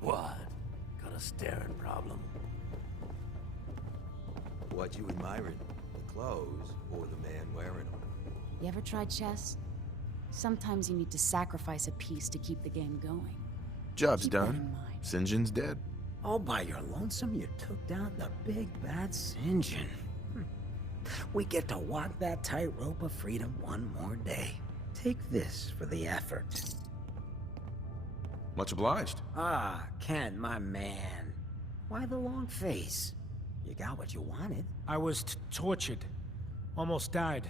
What? Got a staring problem? What you admiring? The clothes or the man wearing them? You ever tried chess? Sometimes you need to sacrifice a piece to keep the game going. Job's Keep that in done. mind. St. John's dead. All by your lonesome, you took down the big bad St. John. We get to walk that tightrope of freedom one more day. Take this for the effort. Much obliged. Ah, Ken, my man. Why the long face? You got what you wanted. I was tortured. Almost died.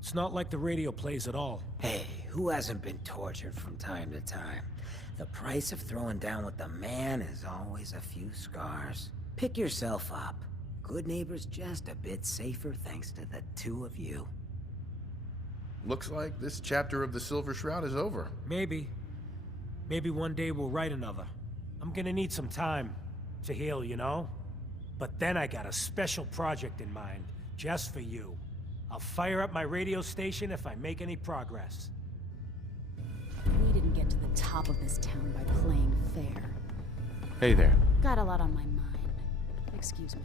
It's not like the radio plays at all. Hey, who hasn't been tortured from time to time? The price of throwing down with the man is always a few scars. Pick yourself up. Good neighbor's just a bit safer thanks to the two of you. Looks like this chapter of the Silver Shroud is over. Maybe. Maybe one day we'll write another. I'm gonna need some time to heal, you know? But then I got a special project in mind, just for you. I'll fire up my radio station if I make any progress. We didn't get to the top of this town by playing fair. Hey there. Got a lot on my mind. Excuse me.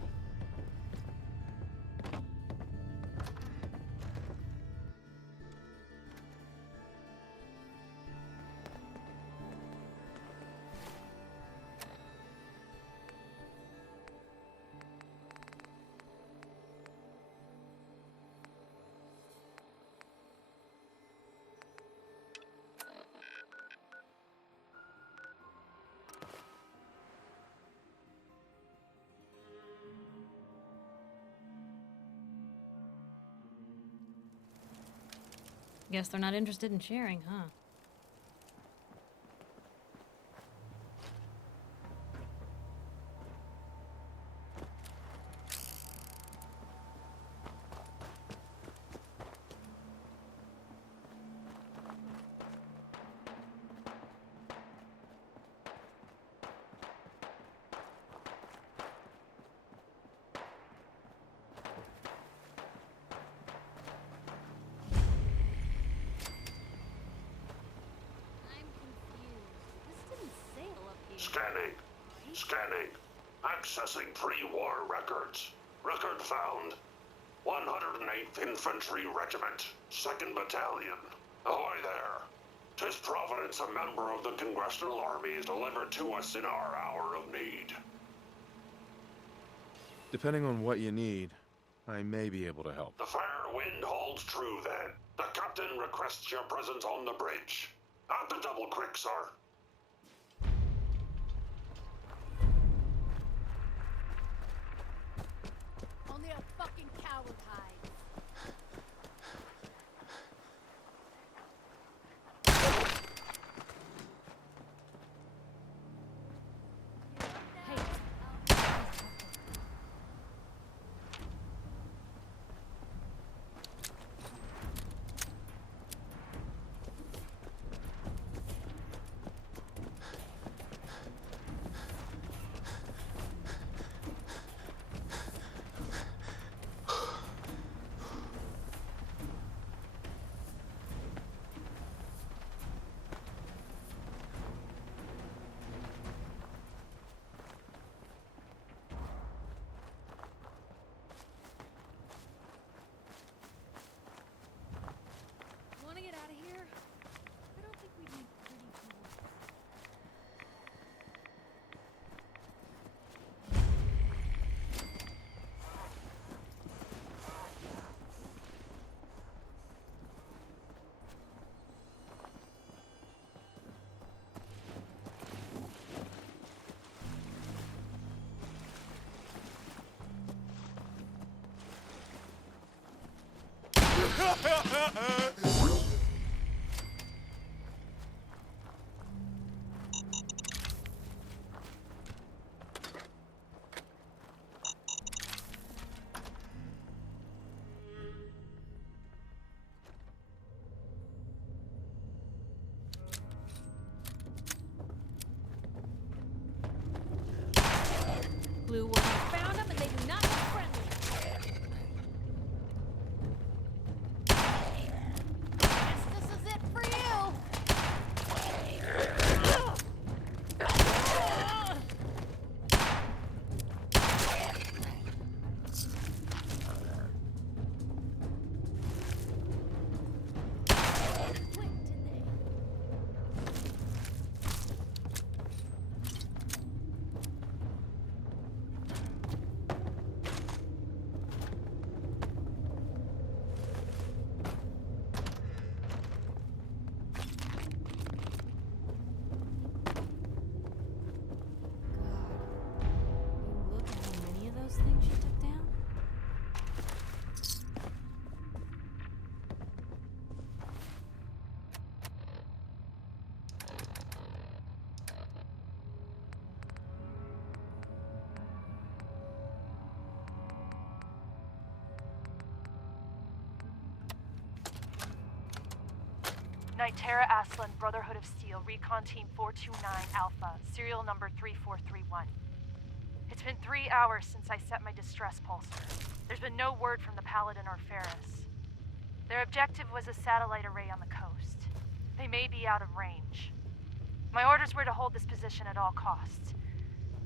Guess they're not interested in sharing, huh? Scanning. Accessing pre-war records. Record found. 108th Infantry Regiment, 2nd Battalion. Ahoy there. 'Tis Providence, a member of the Congressional Army, is delivered to us in our hour of need. Depending on what you need, I may be able to help. The fair wind holds true then. The captain requests your presence on the bridge. At the Double Creek, sir. Only a fucking coward hides. Want to get out of here? I don't think we need pretty tools. Blue Wolf found them and they do not look friendly. Nitera Aslan, Brotherhood of Steel, Recon Team 429 Alpha, serial number 3431. It's been 3 hours since I set my distress pulsar. There's been no word from the Paladin or Ferris. Their objective was a satellite array on the coast. They may be out of range. My orders were to hold this position at all costs.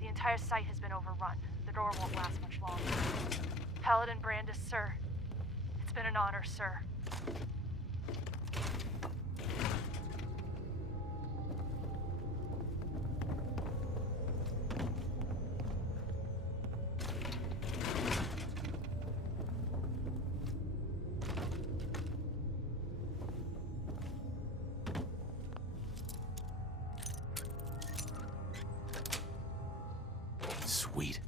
The entire site has been overrun. The door won't last much longer. Paladin Brandis, sir. It's been an honor, sir. Sweet.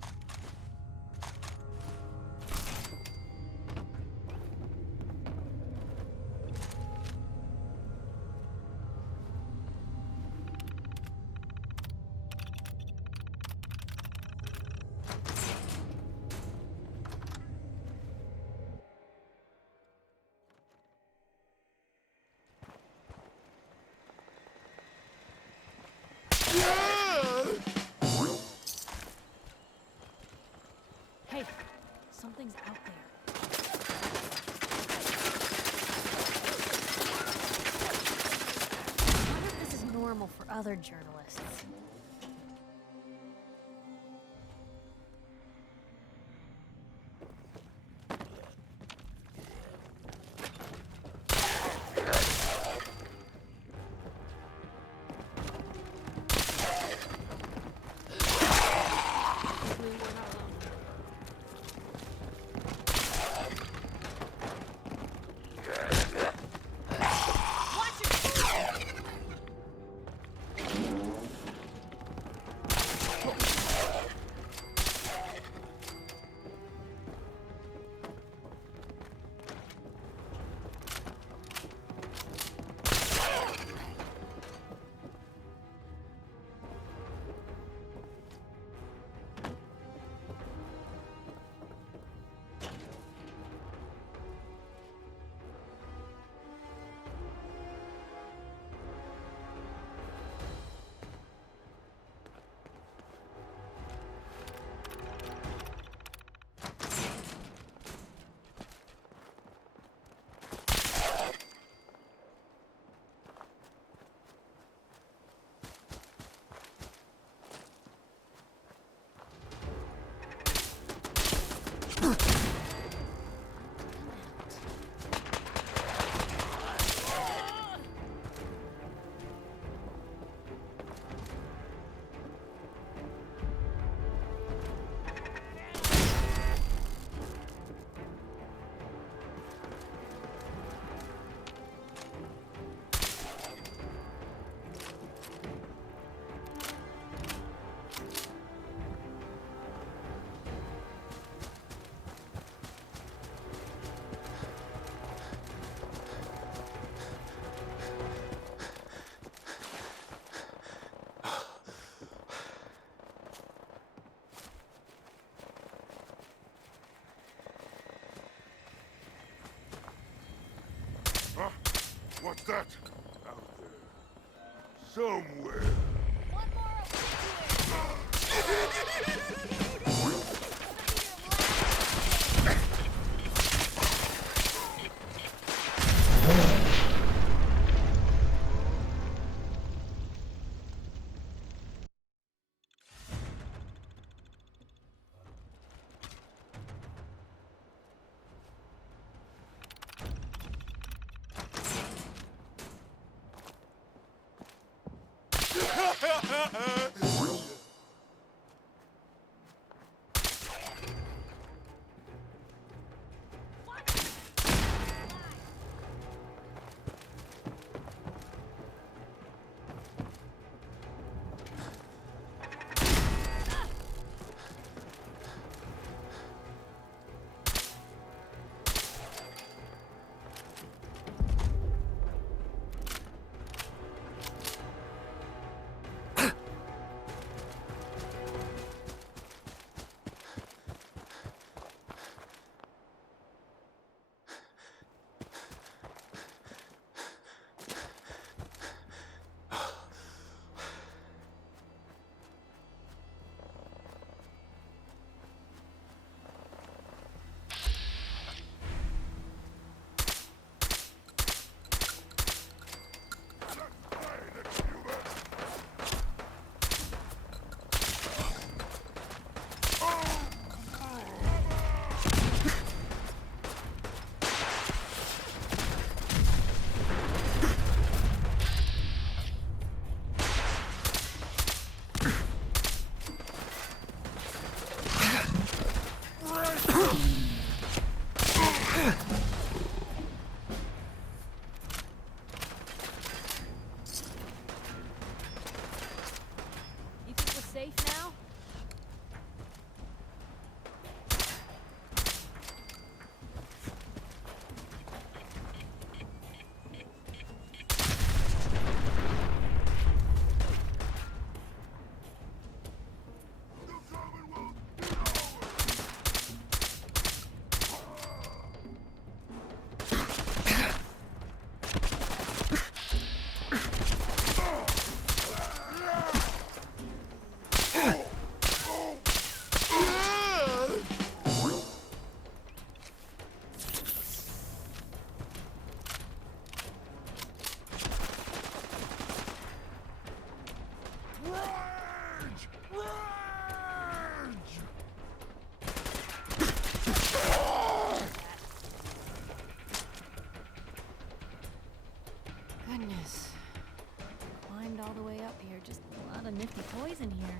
Hey, something's out there. I wonder if this is normal for other journalists. What's that? Out there. Somewhere. One more Goodness. Climbed all the way up here. Just a lot of nifty toys in here.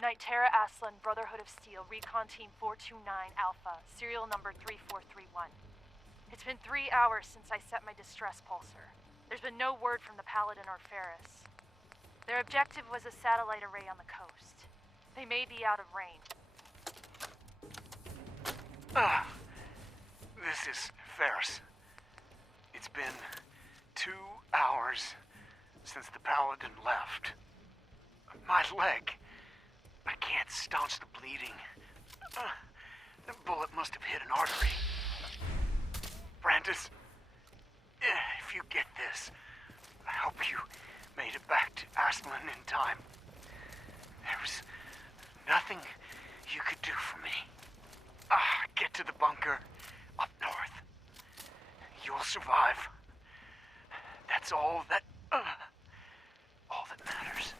Nightera Aslan, Brotherhood of Steel, Recon Team 429 Alpha, serial number 3431. It's been 3 hours since I set my distress pulsar. There's been no word from the Paladin or Ferris. Their objective was a satellite array on the coast. They may be out of range. This is Ferris. It's been 2 hours since the Paladin left. My leg. I can't staunch the bleeding. The bullet must have hit an artery. Brandis, if you get this, I hope you made it back to Aslan in time. There was nothing you could do for me. Get to the bunker up north. You'll survive. That's all that matters.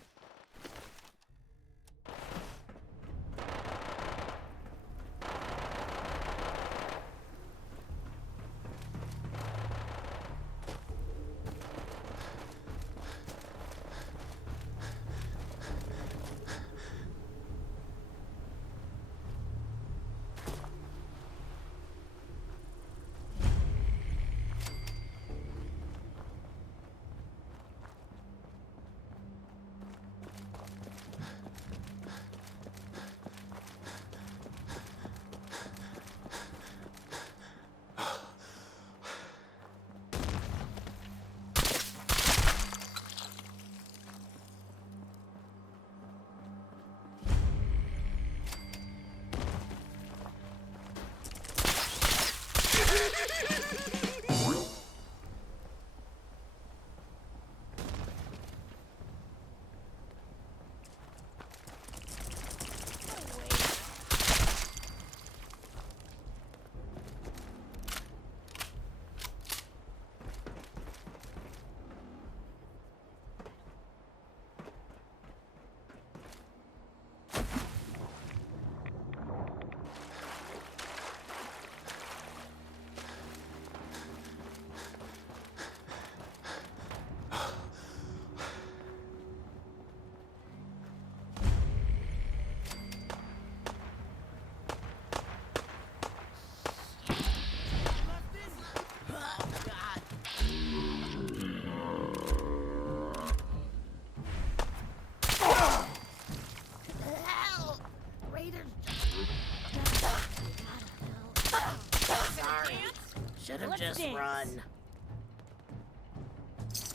Should have just run.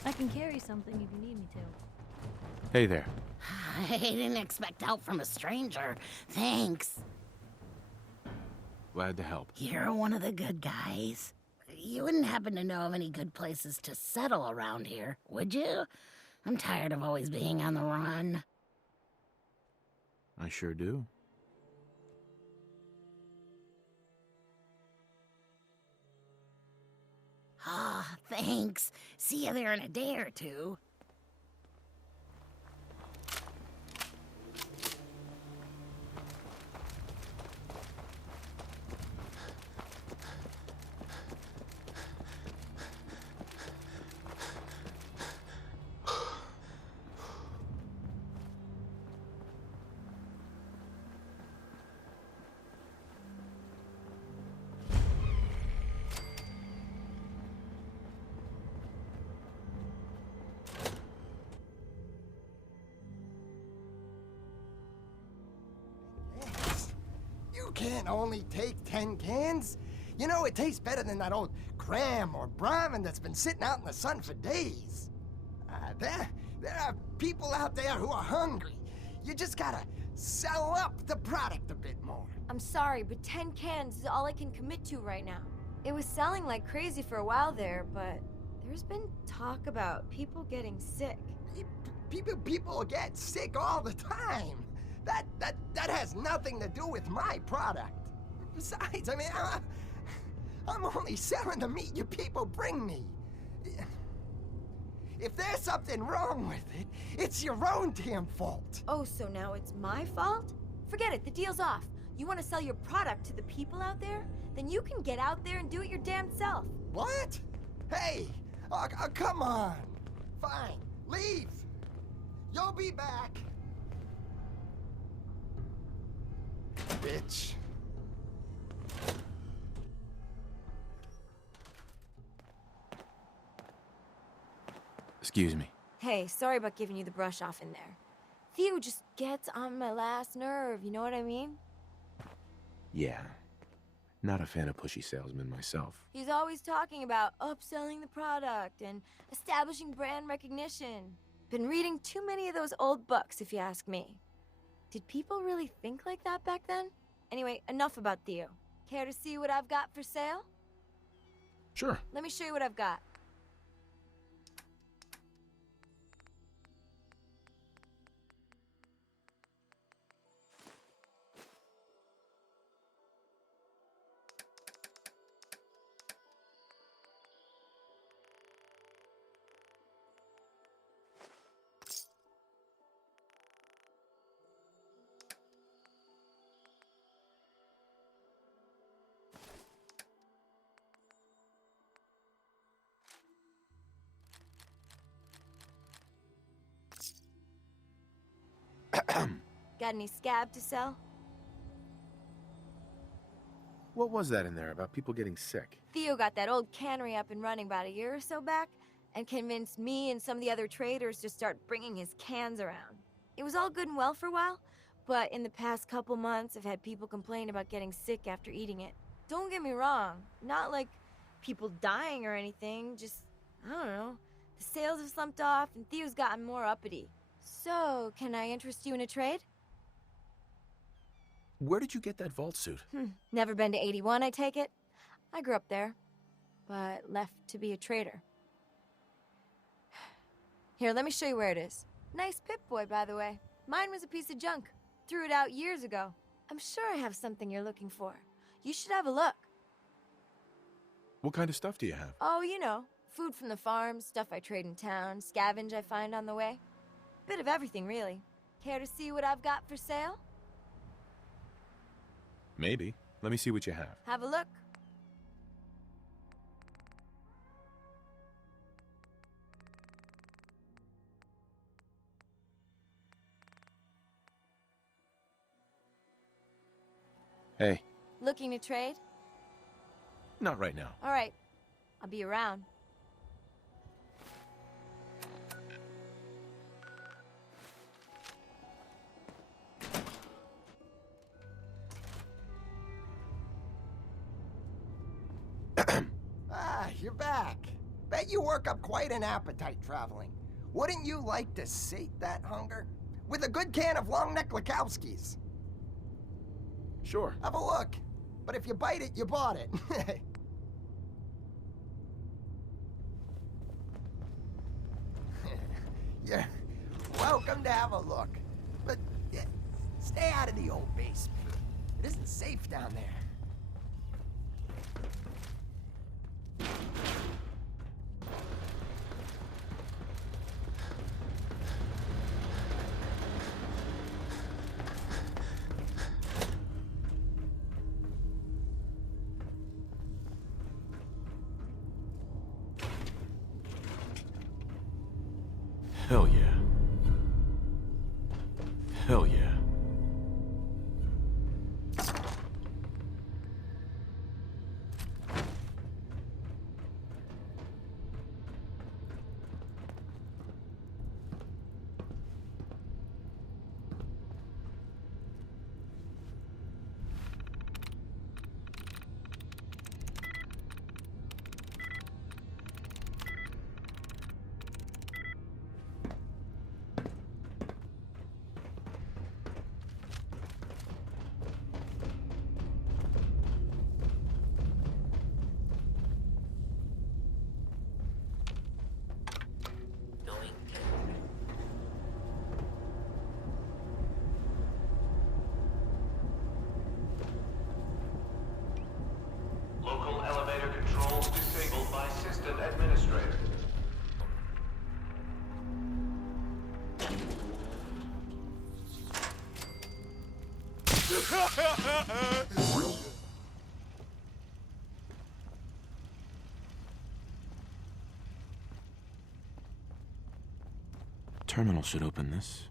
I can carry something if you need me to. Hey there. I didn't expect help from a stranger. Thanks. Glad to help. You're one of the good guys. You wouldn't happen to know of any good places to settle around here, would you? I'm tired of always being on the run. I sure do. Ah, thanks. See you there in a day or two. You can't only take 10 cans. You know, it tastes better than that old Graham or Brahmin that's been sitting out in the sun for days. There are people out there who are hungry. You just gotta sell up the product a bit more. I'm sorry, but 10 cans is all I can commit to right now. It was selling like crazy for a while there, but there's been talk about people getting sick. People get sick all the time. That has nothing to do with my product. Besides, I mean, I'm only selling the meat you people bring me. If there's something wrong with it, it's your own damn fault. Oh, so now it's my fault? Forget it, the deal's off. You want to sell your product to the people out there? Then you can get out there and do it your damn self. What? Hey, come on. Fine, leave. You'll be back. Bitch. Excuse me. Hey, sorry about giving you the brush off in there. Theo just gets on my last nerve, you know what I mean? Yeah. Not a fan of pushy salesmen myself. He's always talking about upselling the product and establishing brand recognition. Been reading too many of those old books, if you ask me. Did people really think like that back then? Anyway, enough about Theo. Care to see what I've got for sale? Sure. Let me show you what I've got. Got any scab to sell? What was that in there about people getting sick? Theo got that old cannery up and running about a year or so back and convinced me and some of the other traders to start bringing his cans around. It was all good and well for a while, but in the past couple months I've had people complain about getting sick after eating it. Don't get me wrong, not like people dying or anything, just, I don't know. The sales have slumped off and Theo's gotten more uppity. So, can I interest you in a trade? Where did you get that vault suit? Never been to 81, I take it? I grew up there, but left to be a trader. Here, let me show you where it is. Nice Pip-Boy, by the way. Mine was a piece of junk. Threw it out years ago. I'm sure I have something you're looking for. You should have a look. What kind of stuff do you have? Oh, you know, food from the farm, stuff I trade in town, scavenge I find on the way. Bit of everything, really. Care to see what I've got for sale? Maybe. Let me see what you have. Have a look. Hey. Looking to trade? Not right now. All right. I'll be around. You're back. Bet you work up quite an appetite traveling. Wouldn't you like to sate that hunger? With a good can of long neck Lakowskis. Sure. Have a look. But if you bite it, you bought it. You're welcome to have a look. But stay out of the old basement. It isn't safe down there. Hell yeah. Hell yeah. Terminal should open this.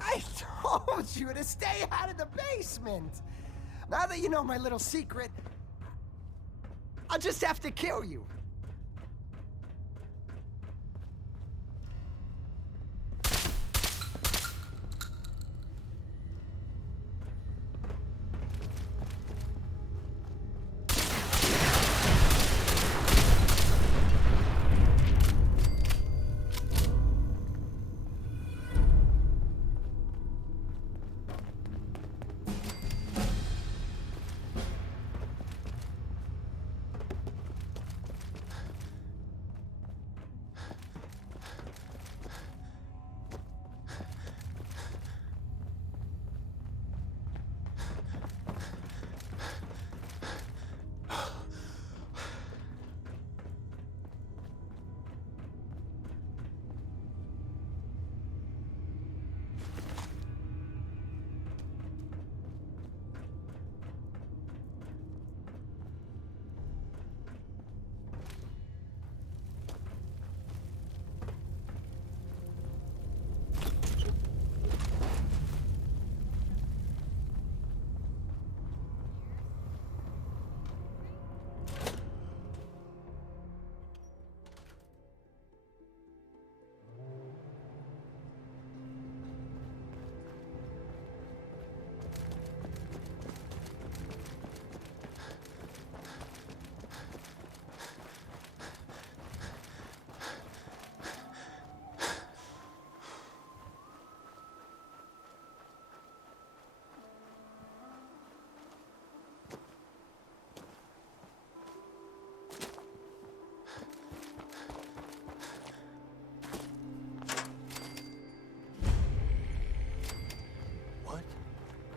I told you to stay out of the basement. Now that you know my little secret, I'll just have to kill you.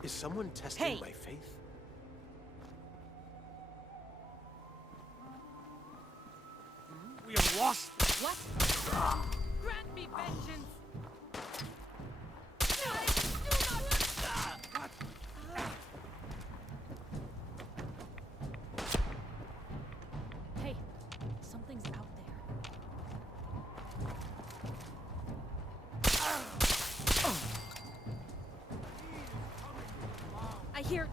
Is someone testing my faith? We have lost. What? Grant me vengeance! Hey, something's out there. I hear...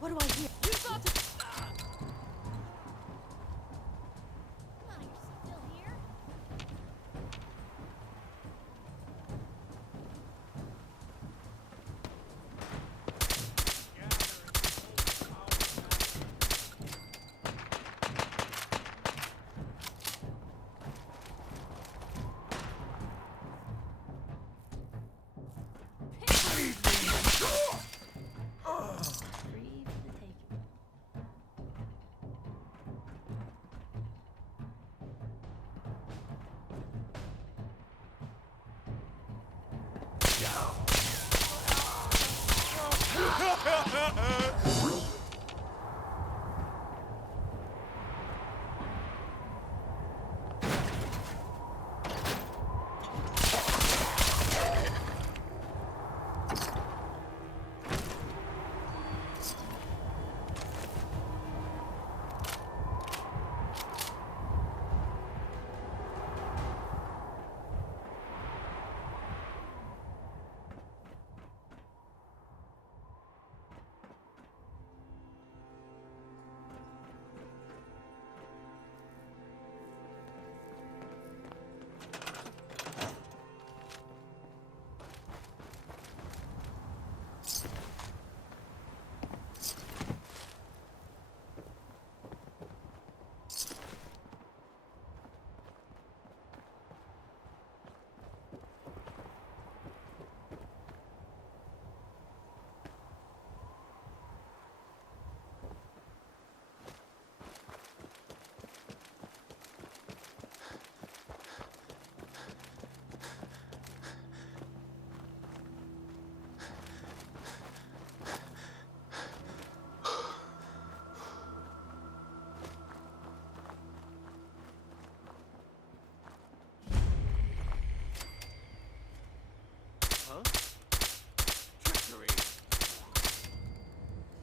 What do I hear? You got to...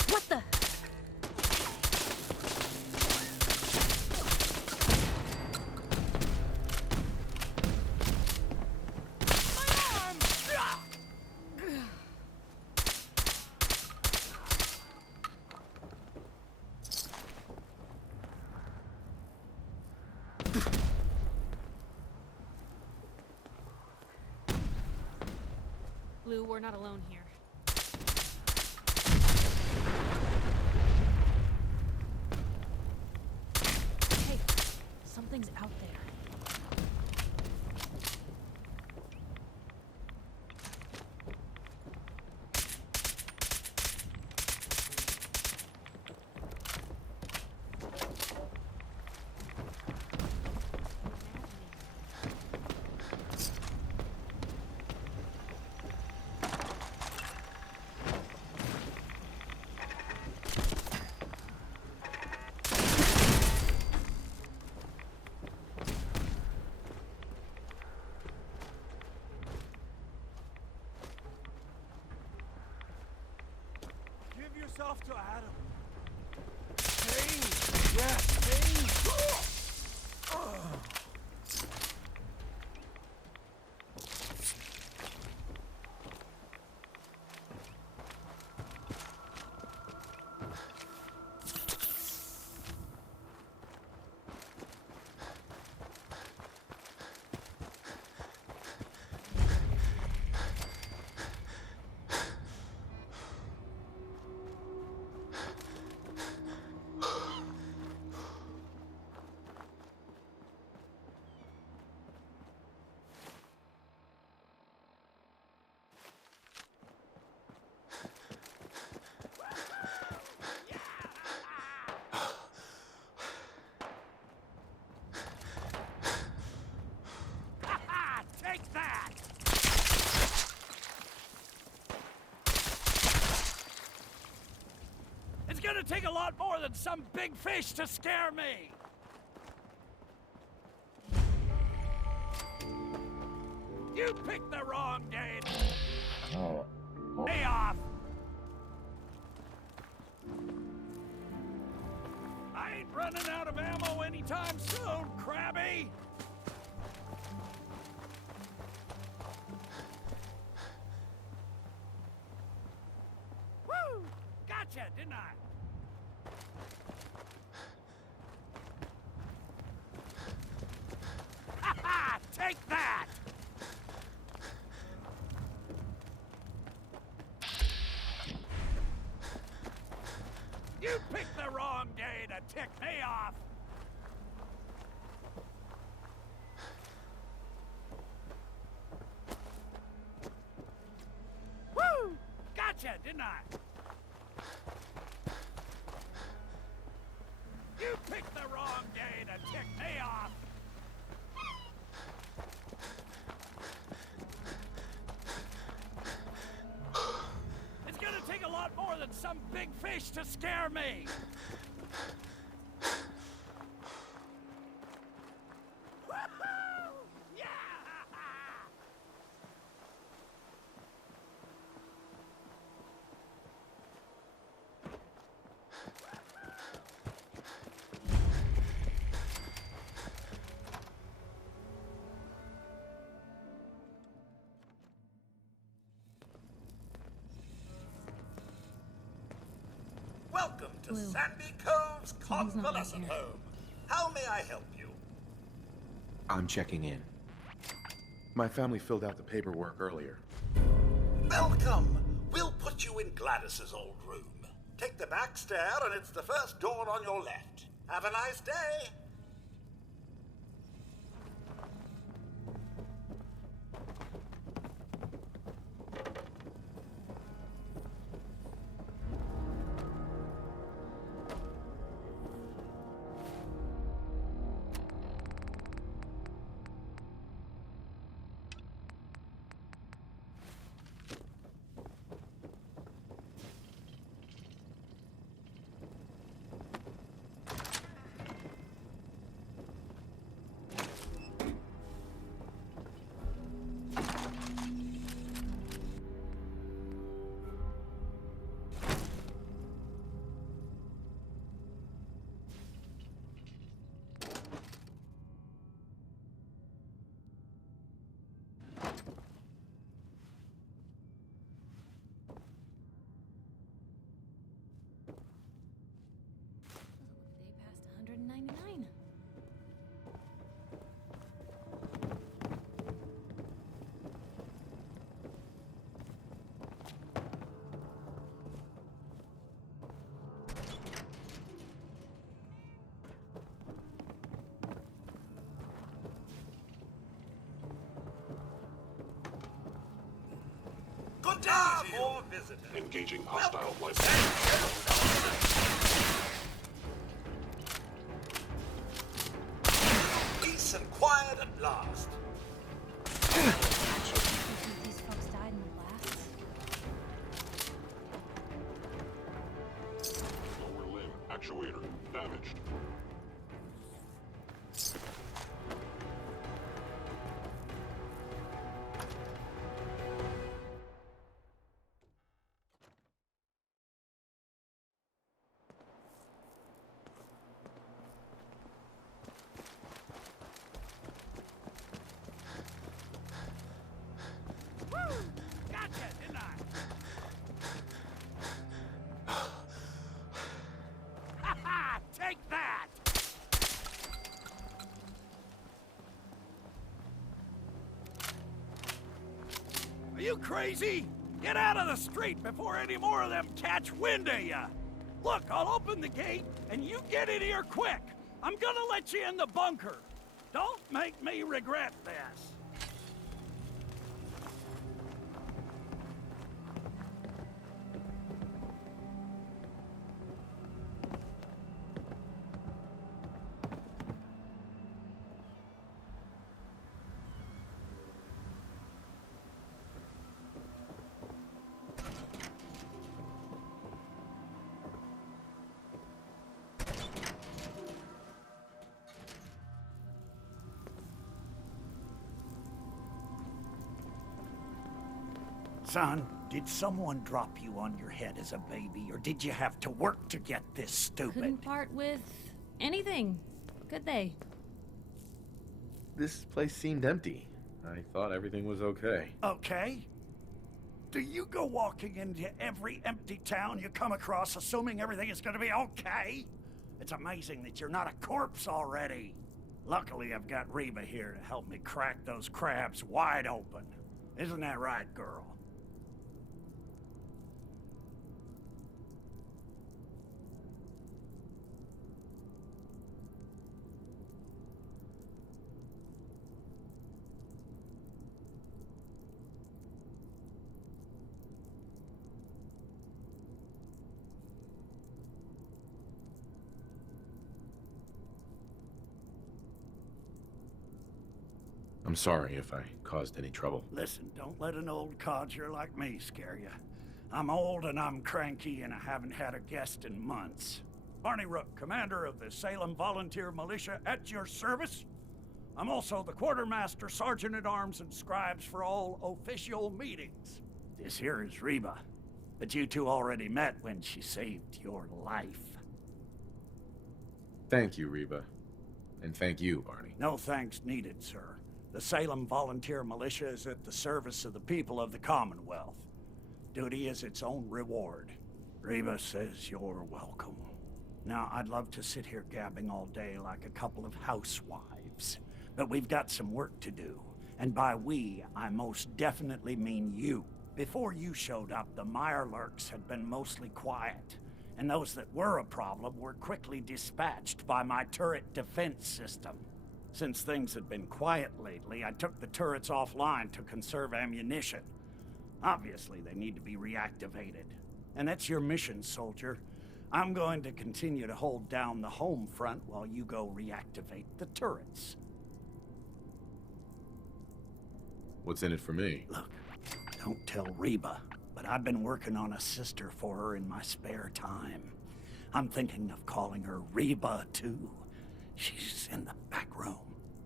What the? Blue, we're not alone here. Hey, something's out there. Yourself to Adam. Pain! Yes, pain! gonna take a lot more than some big fish to scare me! You picked the wrong day. Pay off! I ain't running out of ammo anytime soon, Krabby! Woo! Gotcha, didn't I? Ha ha! Take that! You picked the wrong day to tick me off! Woo! Gotcha, didn't I? You picked the wrong day to tick me off! It's gonna take a lot more than some big fish to scare me! Woohoo! Yeah! Welcome to Sandy Cove's convalescent home. How may I help you? I'm checking in. My family filled out the paperwork earlier. Welcome. We'll put you in Gladys's old room. Take the back stair and it's the first door on your left. Have a nice day. Day past 199. Good day to you. More visitors. Engaging hostile life. Peace and quiet at last. These folks died in the blasts. Lower limb actuator damaged. Woo! Gotcha, didn't I? Ha ha! Take that! Are you crazy? Get out of the street before any more of them catch wind of ya! Look, I'll open the gate, and you get in here quick! I'm gonna let you in the bunker! Don't make me regret this! Son, did someone drop you on your head as a baby, or did you have to work to get this stupid? Couldn't part with anything, could they? This place seemed empty. I thought everything was okay. Okay. Do you go walking into every empty town you come across assuming everything is gonna be okay? It's amazing that you're not a corpse already. Luckily, I've got Reba here to help me crack those crabs wide open. Isn't that right, girl? I'm sorry if I caused any trouble. Listen, don't let an old codger like me scare you. I'm old and I'm cranky and I haven't had a guest in months. Barney Rook, commander of the Salem Volunteer Militia, at your service. I'm also the quartermaster, sergeant-at-arms, and scribes for all official meetings. This here is Reba, but you two already met when she saved your life. Thank you, Reba. And thank you, Barney. No thanks needed, sir. The Salem Volunteer Militia is at the service of the people of the Commonwealth. Duty is its own reward. Reba says you're welcome. Now, I'd love to sit here gabbing all day like a couple of housewives, but we've got some work to do. And by we, I most definitely mean you. Before you showed up, the Mirelurks had been mostly quiet, and those that were a problem were quickly dispatched by my turret defense system. Since things had been quiet lately, I took the turrets offline to conserve ammunition. Obviously, they need to be reactivated. And that's your mission, soldier. I'm going to continue to hold down the home front while you go reactivate the turrets. What's in it for me? Look, don't tell Reba, but I've been working on a sister for her in my spare time. I'm thinking of calling her Reba, too. She's in the back room.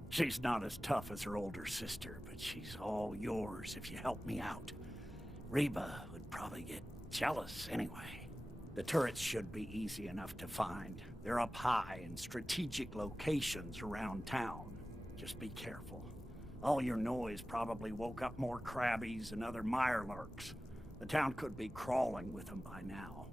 She's not as tough as her older sister, but she's all yours if you help me out. Reba would probably get jealous anyway. The turrets should be easy enough to find. They're up high in strategic locations around town. Just be careful. All your noise probably woke up more crabbies and other Mirelurks. The town could be crawling with them by now.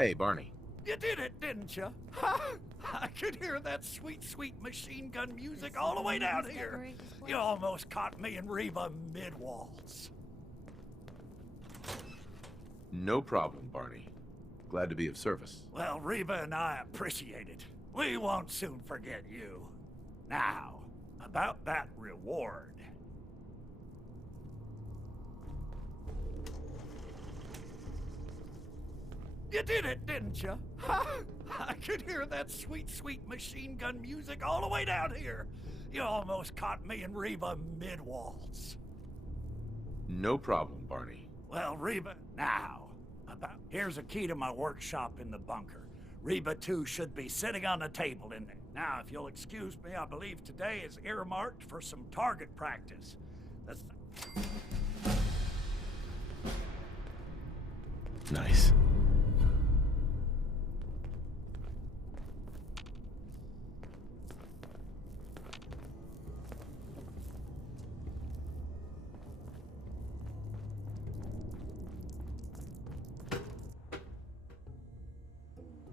Hey, Barney. You did it, didn't you? Ha! I could hear that sweet, sweet machine gun music all the way down here. You almost caught me and Reba mid-waltz. No problem, Barney. Glad to be of service. Well, Reba and I appreciate it. We won't soon forget you. Now, about that reward. You did it, didn't you? Ha! I could hear that sweet, sweet machine gun music all the way down here. You almost caught me and Reba mid-waltz. No problem, Barney. Well, Reba, now, here's a key to my workshop in the bunker. Reba 2 should be sitting on the table in there. Now, if you'll excuse me, I believe today is earmarked for some target practice. Nice.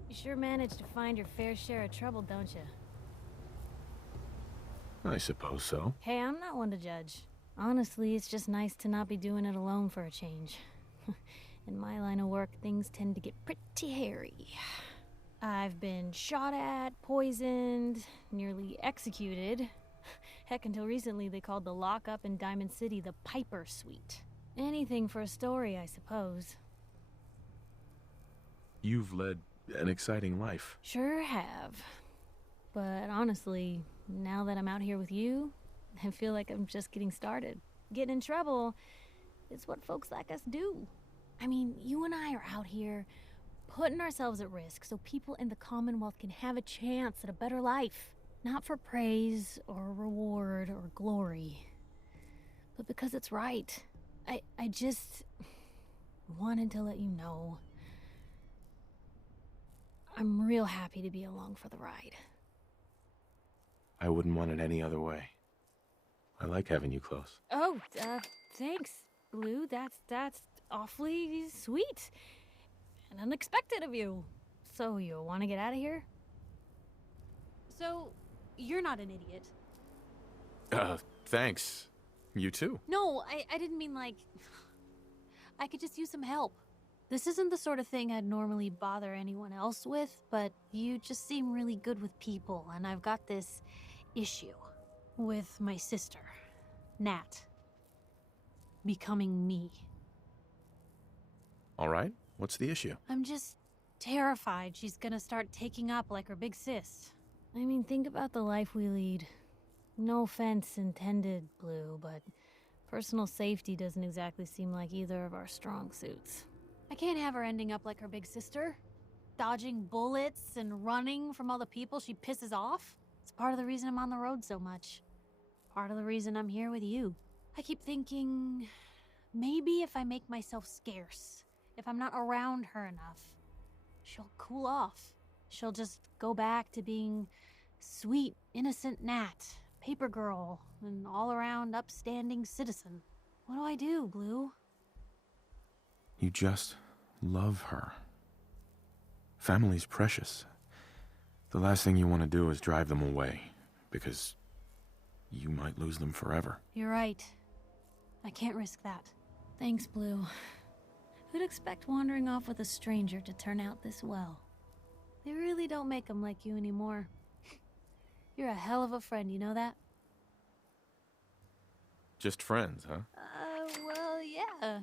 You sure managed to find your fair share of trouble, don't you? I suppose so. Hey, I'm not one to judge. Honestly, it's just nice to not be doing it alone for a change. In my line of work, things tend to get pretty hairy. I've been shot at, poisoned, nearly executed. Heck, until recently they called the lockup in Diamond City the Piper Suite. Anything for a story, I suppose. You've led an exciting life. Sure have. But honestly, now that I'm out here with you, I feel like I'm just getting started. Getting in trouble is what folks like us do. I mean, you and I are out here putting ourselves at risk so people in the Commonwealth can have a chance at a better life. Not for praise or reward or glory, but because it's right. I just wanted to let you know I'm real happy to be along for the ride. I wouldn't want it any other way. I like having you close. Oh, thanks, Blue. That's awfully sweet and unexpected of you. So you want to get out of here? So, you're not an idiot. Thanks. You too. No, I didn't mean like... I could just use some help. This isn't the sort of thing I'd normally bother anyone else with, but you just seem really good with people, and I've got this issue with my sister, Nat, becoming me. All right. What's the issue? I'm just terrified she's gonna start taking up like her big sis. I mean, think about the life we lead. No offense intended, Blue, but personal safety doesn't exactly seem like either of our strong suits. I can't have her ending up like her big sister, dodging bullets and running from all the people she pisses off. It's part of the reason I'm on the road so much. Part of the reason I'm here with you. I keep thinking, maybe if I make myself scarce, if I'm not around her enough, she'll cool off. She'll just go back to being sweet, innocent Nat, paper girl, an all-around upstanding citizen. What do I do, Blue? You just love her. Family's precious. The last thing you want to do is drive them away, because you might lose them forever. You're right. I can't risk that. Thanks, Blue. Who'd expect wandering off with a stranger to turn out this well? They really don't make them like you anymore. You're a hell of a friend, you know that? Just friends, huh? Well, yeah.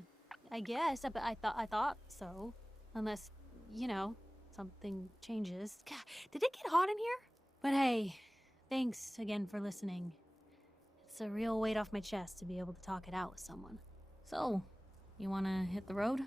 I guess, but I thought so. Unless, you know, something changes. God, did it get hot in here? But hey, thanks again for listening. It's a real weight off my chest to be able to talk it out with someone. So, you wanna hit the road?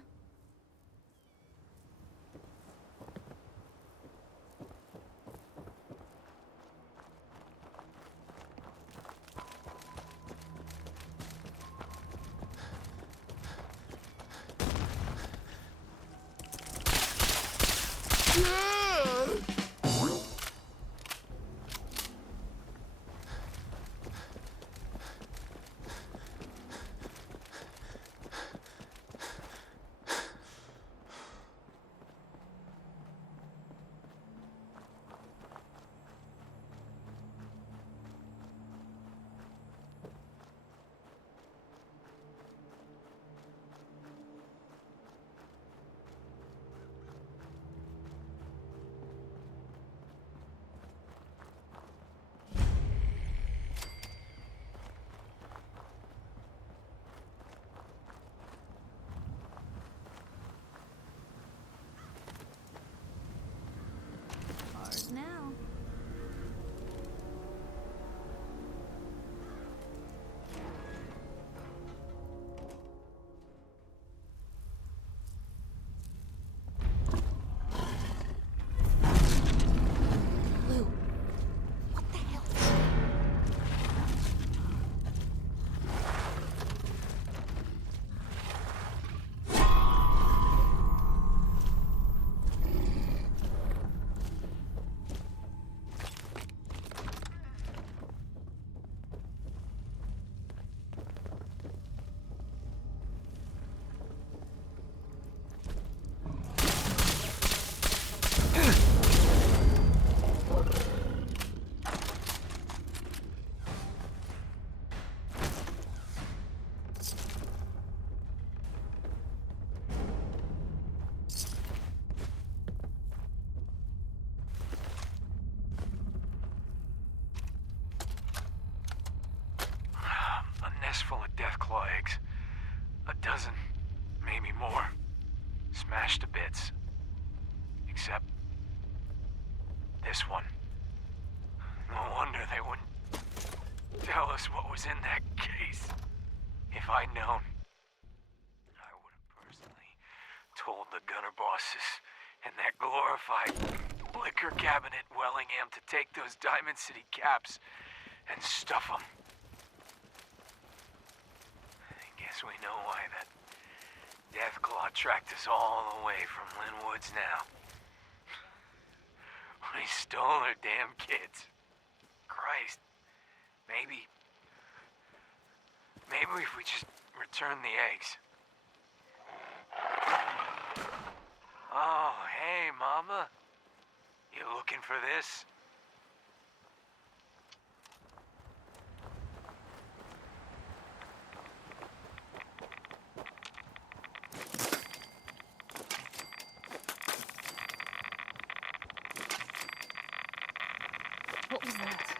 dozen, maybe more. Smashed to bits. Except this one. No wonder they wouldn't tell us what was in that case. If I'd known, I would have personally told the gunner bosses and that glorified liquor cabinet Wellingham to take those Diamond City caps and stuff them. I guess we know why that Deathclaw tracked us all the way from Lynn Woods now. We stole her damn kids. Christ. Maybe if we just return the eggs. Oh, hey, Mama. You looking for this? What was that?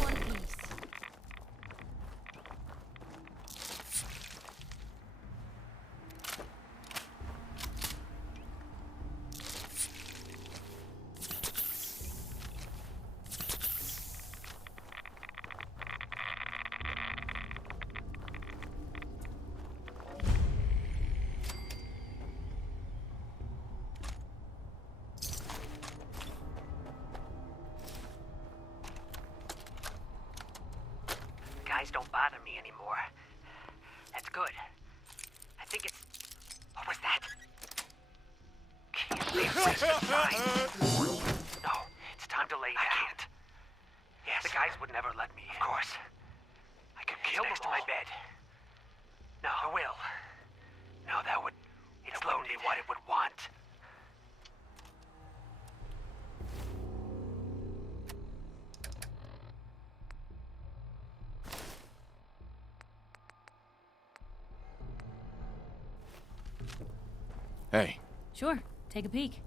One piece. Guys don't bother me anymore. That's good. I think it's... What was that? Can't leave this behind. No, it's time to lay down. I can't. Yes. The guys would never let me in. Of course. I could kill them all. Next to my bed. No. I will. No, that would... It's lonely what it would want. Hey. Sure, take a peek.